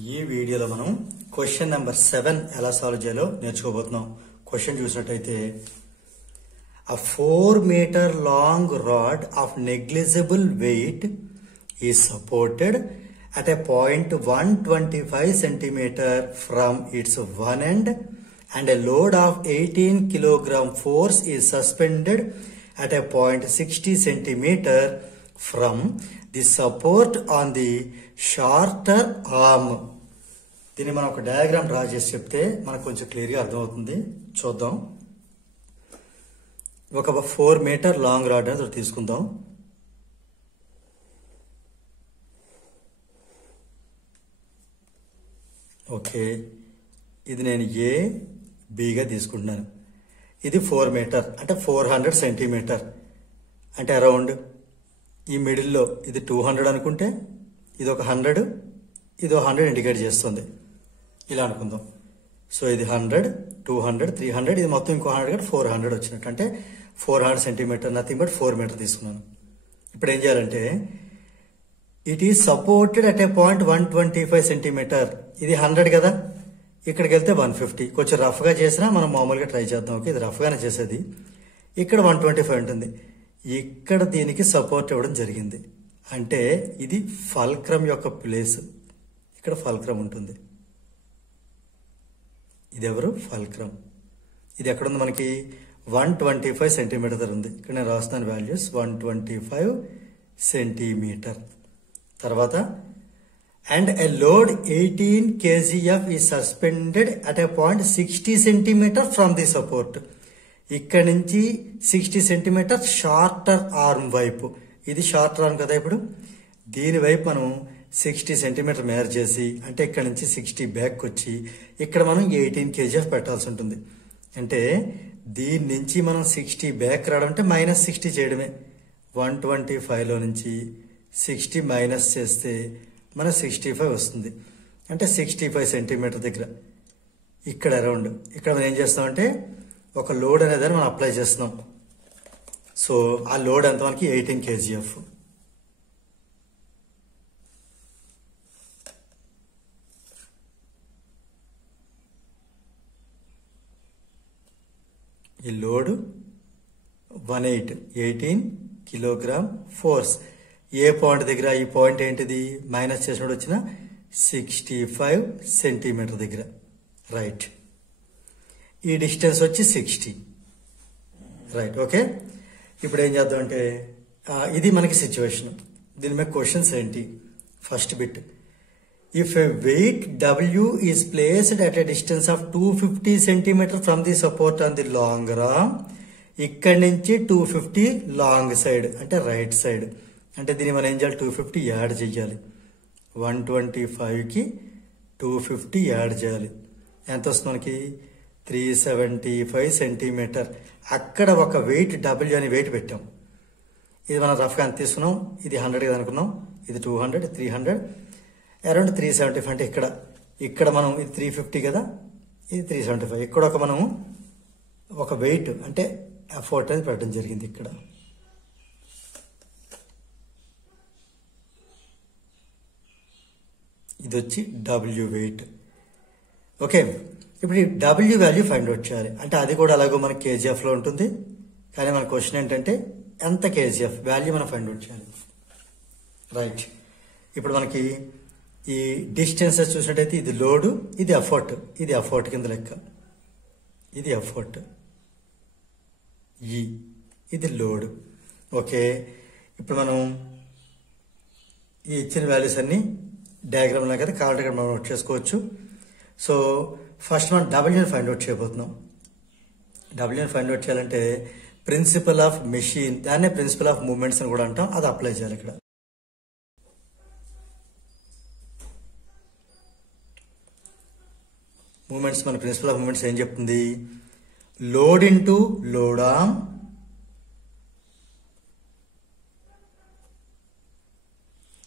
ఈ వీడియోలో మనం క్వశ్చన్ నెంబర్ 7 ఎలా సాల్వ్ చేయాలో నేర్చుకోబోతున్నాం. క్వశ్చన్ చూసినట్టయితే a 4 meter long rod of negligible weight is supported at a point 125 centimeter from its one end and a load of 18 kilogram force is suspended at a point 60 centimeter from the support on the shorter arm. దీన్ని మనం ఒక diagram draw చేసి చెప్తే మనకు కొంచెం క్లియర్గా అర్థమవుతుంది. చూద్దాం. ఒక 4 మీటర్ లాంగ్ రాడ్ అనేది తీసుకుందాం. ఓకే, ఇది నేను ఏ బిగా తీసుకుంటున్నాను. ఇది 4 మీటర్ అంటే 400 సెంటీమీటర్ అంటే అరౌండ్ ఈ మిడిల్లో ఇది 200 అనుకుంటే ఇది ఒక 100, ఇది 100 ఇండికేట్ చేస్తుంది. ఇలా అనుకుందాం. సో ఇది 100, 200, 300, ఇది మొత్తం ఇంకో 100 400 వచ్చినట్టు. అంటే 400 సెంటీమీటర్, నథింగ్ బట్ 4 మీటర్ తీసుకున్నాను. ఇప్పుడు ఏం చేయాలంటే it is supported at a point 125 centimetre. ఇది 100 కదా, ఇక్కడికి వెళ్తే 150. కొంచెం రఫ్గా చేసినా మనం మామూలుగా ట్రై చేద్దాం. ఓకే, ఇది రఫ్గానే చేసేది. ఇక్కడ 125 ఉంటుంది. ఇక్కడ దీనికి సపోర్ట్ ఇవ్వడం జరిగింది. అంటే ఇది ఫల్క్రమ్ యొక్క ప్లేస్. ఇక్కడ ఫల్క్రమ్ ఉంటుంది. ఇది ఎవరు? ఫల్క్రమ్. ఇది ఎక్కడుంది మనకి? 125 సెంటీమీటర్ ఉంది. ఇక్కడ నేను రాస్తున్నాను వాల్యూస్. 125 సెంటీమీటర్. తర్వాత and a load 18 kgf is suspended at a point 60 centimetre from the support. ఇక్కడ నుంచి 60 సెంటీమీటర్ షార్టర్ ఆర్మ్ వైపు. ఇది షార్టర్ ఆర్మ్ కదా. ఇప్పుడు దీని వైపు మనం 60 సెంటీమీటర్ మేర్ చేసి, అంటే ఇక్కడ నుంచి 60 బ్యాక్ వచ్చి ఇక్కడ మనం 18 kgf పెట్టాల్సి ఉంటుంది. అంటే దీని నుంచి మనం 60 బ్యాక్ రావడం అంటే -60 చేయడమే. 125లో నుంచి 60 మైనస్ చేస్తే మన 65 వస్తుంది. అంటే 65 సెంటీమీటర్ దగ్గర ఇక్కడ అరౌండ్ ఇక్కడ మనం ఏం చేస్తామంటే ఒక లోడ్ అనేది మనం అప్లై చేస్తున్నాం. సో ఆ లోడ్ ఎంత మనకి 18 kgf. ఈ లోడ్ 18 కిలోగ్రామ్ ఫోర్స్. ఏ పాయింట్ దగ్గర? ఈ పాయింట్ ఏంటిది? మైనస్ చేసినప్పుడు వచ్చిన 65 సెంటీమీటర్ దగ్గర. రైట్. ఈ డిస్టెన్స్ వచ్చి 60. రైట్. ఓకే, ఇప్పుడు ఏం చేద్దాం అంటే ఇది మనకి సిచ్యువేషన్. దీని మీద క్వశ్చన్స్ ఏంటి? First bit, if a weight W is placed at a distance of 250 centimetre from the support on the long arm. ఇక్కడి నుంచి 250 లాంగ్ సైడ్ అంటే రైట్ సైడ్. అంటే దీన్ని మనం ఏం చేయాలి? 250 యాడ్ చేయాలి. 125కి 250 యాడ్ చేయాలి. ఎంత వస్తుంది మనకి? 375 సెంటీమీటర్. అక్కడ ఒక వెయిట్ W అని వెయిట్ పెట్టాం. ఇది మనం రఫ్గా ఎంత తీసుకున్నాం? ఇది 100 కదా అనుకున్నాం. ఇది 200, 300, అరౌండ్ 375. అంటే ఇక్కడ మనం ఇది 350 కదా, ఇది 375. ఇక్కడ మనం ఒక వెయిట్ అంటే ఎఫర్ట్ అనేది పెట్టడం జరిగింది. ఇక్కడ ఇది వచ్చి W వెయిట్. ఓకే, ఇప్పుడు ఈ W వాల్యూ ఫైండ్ అవుట్ చేయాలి. అంటే అది కూడా అలాగో మనకి కేజీఎఫ్లో ఉంటుంది. కానీ మన క్వశ్చన్ ఏంటంటే ఎంత కేజీఎఫ్ వాల్యూ మనం ఫైండ్ అవుట్ చేయాలి. రైట్. ఇప్పుడు మనకి ఈ డిస్టెన్సెస్ చూసినట్టయితే ఇది లోడు, ఇది ఎఫర్ట్. ఇది ఎఫర్ట్ కింద లెక్క. ఇది ఎఫర్ట్. ఇది లోడ్. ఓకే, ఇప్పుడు మనం ఈ ఇచ్చిన వాల్యూస్ అన్ని డయాగ్రామ్ లాగా కదా కావాలంటే మనం నోట్ చేసుకోవచ్చు. సో ఫస్ట్ మనం డబ్ల్యూని ఫైండ్ అవుట్ చేయబోతున్నాం. డబ్ల్యూని ఫైండ్ అవుట్ చేయాలంటే ప్రిన్సిపల్ ఆఫ్ మెషిన్, దాన్నే ప్రిన్సిపల్ ఆఫ్ మూవ్మెంట్స్ అని కూడా అంటాం. అది అప్లై చేయాలి ఇక్కడ. మూమెంట్స్, మన ప్రిన్సిపల్ ఆఫ్ మూమెంట్స్ ఏం చెప్తుంది? Load into load arm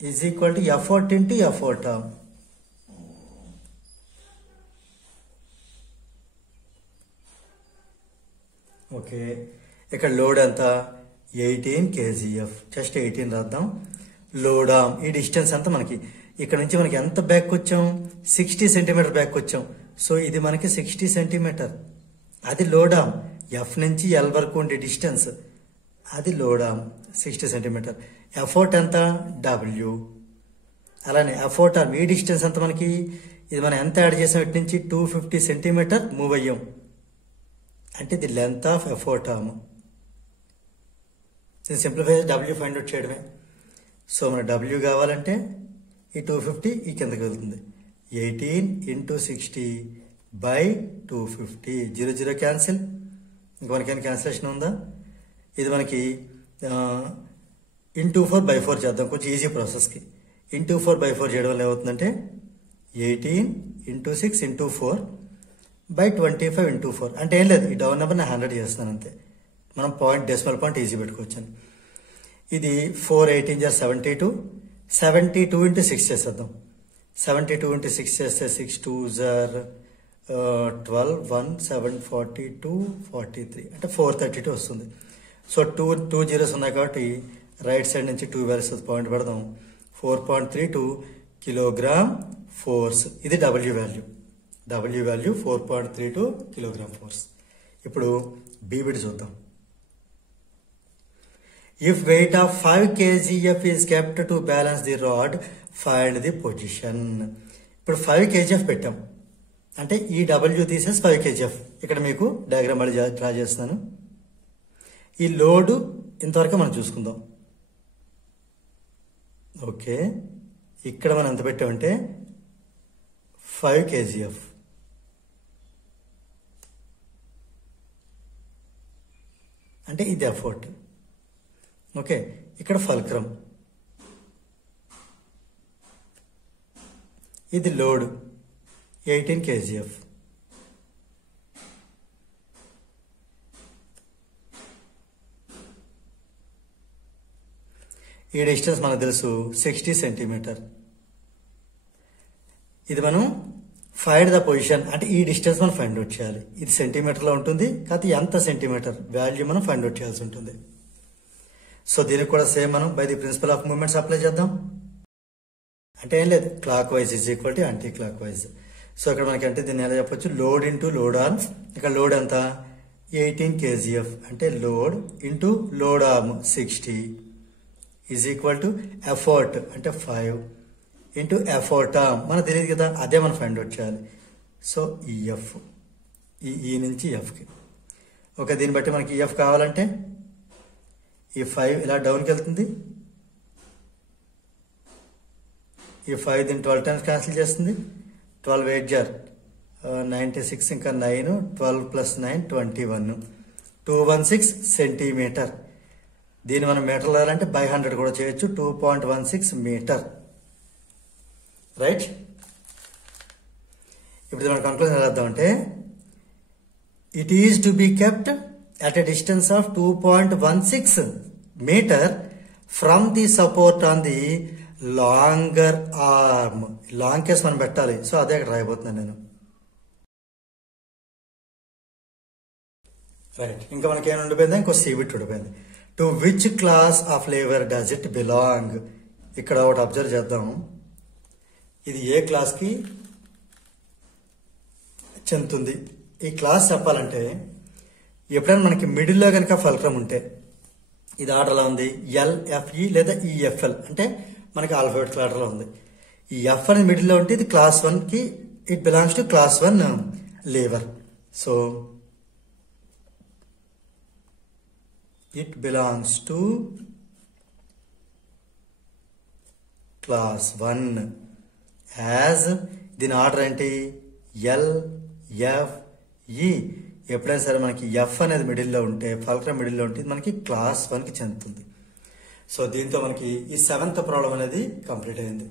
is equal to effort into effort arm. Okay, ఇక్కడ లోడ్ ఎంత? 18 kgf. జస్ట్ 18 రాద్దాం. లోడ్ ఆర్మ్ ఈ డిస్టెన్స్ అంతా మనకి ఇక్కడ నుంచి మనకి ఎంత బ్యాక్ వచ్చాం, 60 సెంటీమీటర్ బ్యాక్ వచ్చాం. సో ఇది మనకి 60 సెంటీమీటర్. అది లోడ్ ఆర్మ్. ఎఫ్ నుంచి ఎల్ వరకు ఉండే డిస్టెన్స్ అది లోడ్ ఆర్మ్ 60 సెంటీమీటర్. ఎఫోర్ట్ ఎంత, డబ్ల్యూ. అలానే ఎఫోర్ట్ ఆర్మ్ ఈ డిస్టెన్స్ ఎంత మనకి, ఇది మనం ఎంత యాడ్ చేసాం, ఇటు నుంచి 250 సెంటీమీటర్ మూవ్ అయ్యాం. అంటే ఇది లెంత్ ఆఫ్ ఎఫోర్ట్ ఆర్మ్. దీన్ని సింప్లిఫై డబ్ల్యూ ఫైండ్ అవుట్ చేయడమే. సో మన డబ్ల్యూ కావాలంటే ఈ 250 ఈ కిందకి వెళ్తుంది. 18 × 60/250. 0 0 క్యాన్సిల్. ఇంకొకరికైనా క్యాన్సిలేషన్ ఉందా? ఇది మనకి ఇంటూ 4/4 చేద్దాం, కొంచెం ఈజీ ప్రాసెస్కి. ఇంటూ 4/4 చేయడం వల్ల ఏమవుతుందంటే 18 × 6 × 4/25 × 4. అంటే ఏం లేదు, ఈ డౌన్ నెంబర్ నేను 100 చేస్తున్నాను అంతే. మనం డెసిమల్ పాయింట్ ఈజీ పెట్టుకోవచ్చు. ఇది 4 18 × 72. 72 × 6 చేసేద్దాం. 72 × 6 చేస్తే 6 2s are 12 1 7 42 43 అంటే 432 వస్తుంది. సో 2 జీరోస్ ఉన్నాయి కాబట్టి రైట్ సైడ్ నుంచి 2 వాల్యూస్ పాయింట్ పెడదాం. 4.32 కిలోగ్రామ్ ఫోర్స్. ఇది డబ్ల్యూ వాల్యూ. 4.32 kilogram force. ఇప్పుడు బి బిట్ చూద్దాం. If weight of 5 kgf is kept to balance the rod, find the position. ఇప్పుడు 5 kgf పెట్టాం అంటే ఈ డబ్ల్యూ తీసేసి 5 kgf. ఇక్కడ మీకు డయాగ్రామ్ మళ్ళీ డ్రా చేస్తున్నాను. ఈ లోడ్ ఇంతవరకు మనం చూసుకుందాం. ఓకే, ఇక్కడ మనం ఎంత పెట్టామంటే 5 kgf. అంటే ఇది ఎఫర్ట్. ఓకే, ఇక్కడ ఫల్క్రమ్, ఇది లోడ్ 18 kgf. ఈ డిస్టెన్స్ మనకు తెలుసు 60 సెంటీమీటర్. ఇది మనం ఫైండ్ ద పొజిషన్ అంటే ఈ డిస్టెన్స్ మనం ఫైండ్ అవుట్ చేయాలి. ఇది సెంటీమీటర్లో ఉంటుంది, కాకపోతే ఎంత సెంటీమీటర్ వాల్యూ మనం ఫైండ్ అవుట్ చేయాల్సి ఉంటుంది. సో దీనికి కూడా సేమ్ మనం by the principle of moments apply చేద్దాం. అంటే ఏం లేదు, clockwise is equal to anticlockwise. So ఇక్కడ మనకి అంటే దీన్ని ఎలా చెప్పొచ్చు, లోడ్ ఇంటూ లోడ్ ఆర్మ్. ఇక్కడ లోడ్ ఎంత 18 kgf అంటే load into load arm 60 is equal to effort అంటే 5 ఇంటూ ఎఫర్ట్ ఆర్మ్ మనకు తెలియదు కదా, అదే మనం ఫైండ్ అవుట్ చేయాలి. సో ఈఎఫ్, ఈ నుంచి ఎఫ్కి. ఓకే, దీన్ని బట్టి మనకి ఈఎఫ్ కావాలంటే ఈ 5 ఇలా డౌన్కి వెళ్తుంది. ఈ 5 దీన్ని 12 టైమ్స్ క్యాన్సిల్ చేస్తుంది. 12 8 జార్ 96 ఇంకా 9 12 + 9 21 216 సెంటీమీటర్. దీన్ని మనం మీటర్ రాయాలంటే బై 100 కూడా చేయొచ్చు. 2.16 మీటర్. రైట్, ఇప్పుడు మనం కంక్లూజన్ రాద్దామంటే it is to be kept at a distance of 2.16 meter from the support on the longer arm. Long case మనం పెట్టాలి. సో అదే ఇక్కడ రాయబోతున్నాను నేను. రైట్, ఇంకా మనకి ఏమైనా ఉండిపోయింది, ఇంకో సిబిట్ ఉండిపోయింది. To which class of labour does it belong. ఇక్కడ ఒకటి అబ్జర్వ్ చేద్దాం. ఇది ఏ క్లాస్కి చెందుతుంది. ఈ క్లాస్ చెప్పాలంటే ఎప్పుడైనా మనకి మిడిల్లో కనుక ఫల్క్రమ్ ఉంటే, ఇది ఆర్డర్లో ఉంది ఎల్ఎఫ్ఈ లేదా ఈఎఫ్ఎల్ అంటే మనకి ఆల్ఫాబెట్ ఆర్డర్లో ఉంది. ఈ ఎఫ్ అనేది మిడిల్లో ఉంటే ఇది క్లాస్ 1కి, it belongs to class 1 labour. So it belongs to class 1 as, దీని ఆర్డర్ ఏంటి ఎల్ఎఫ్ఈ. ఎప్పుడైనా సరే మనకి ఎఫ్ అనేది మిడిల్లో ఉంటే, ఫల్క్రమ్ మిడిల్లో ఉంటే మనకి క్లాస్ 1కి చెందుతుంది. సో దీంతో మనకి ఈ 7th ప్రాబ్లం అనేది కంప్లీట్ అయింది.